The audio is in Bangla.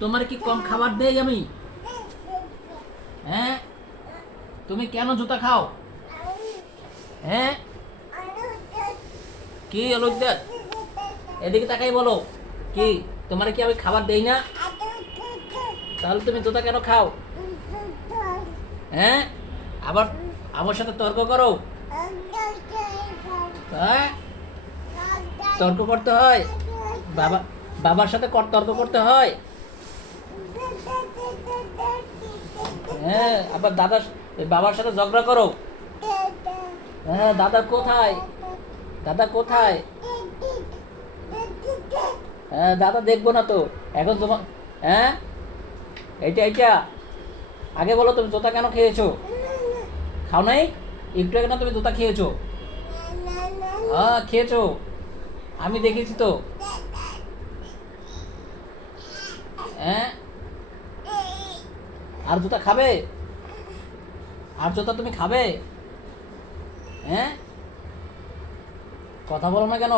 তোমার কি কম খাবার দেই আমি? হ্যাঁ, তুমি কেন জুতা খাও? হ্যাঁ, কি অলুদ্দার? এদিকে তাকাই বলো, কি তোমার কি আমি খাবার দেই না? তাহলে তুমি জুতা কেন খাও? হ্যাঁ, আবার আমার সাথে তর্ক করো? হ্যাঁ, তর্ক করতে হয়? বাবা, বাবার সাথে তর্ক করতে হয়? হ্যাঁ, আবার বাবার সাথে ঝগড়া করো? হ্যাঁ, দাদা কোথায়? দাদা কোথায়? হ্যাঁ, দাদা দেখবো না তো এখন তোমার। হ্যাঁ, এইটা এইটা আগে বলো, তুমি জুতা কেন খেয়েছো? খাও নাই? একটু আগে না তুমি জুতা খেয়েছো? হ্যাঁ, খেয়েছো, আমি দেখেছি তো। হ্যাঁ, আর জুতা খাবে? আর জুতা তুমি খাবে? হ্যাঁ, কথা বলো না কেন?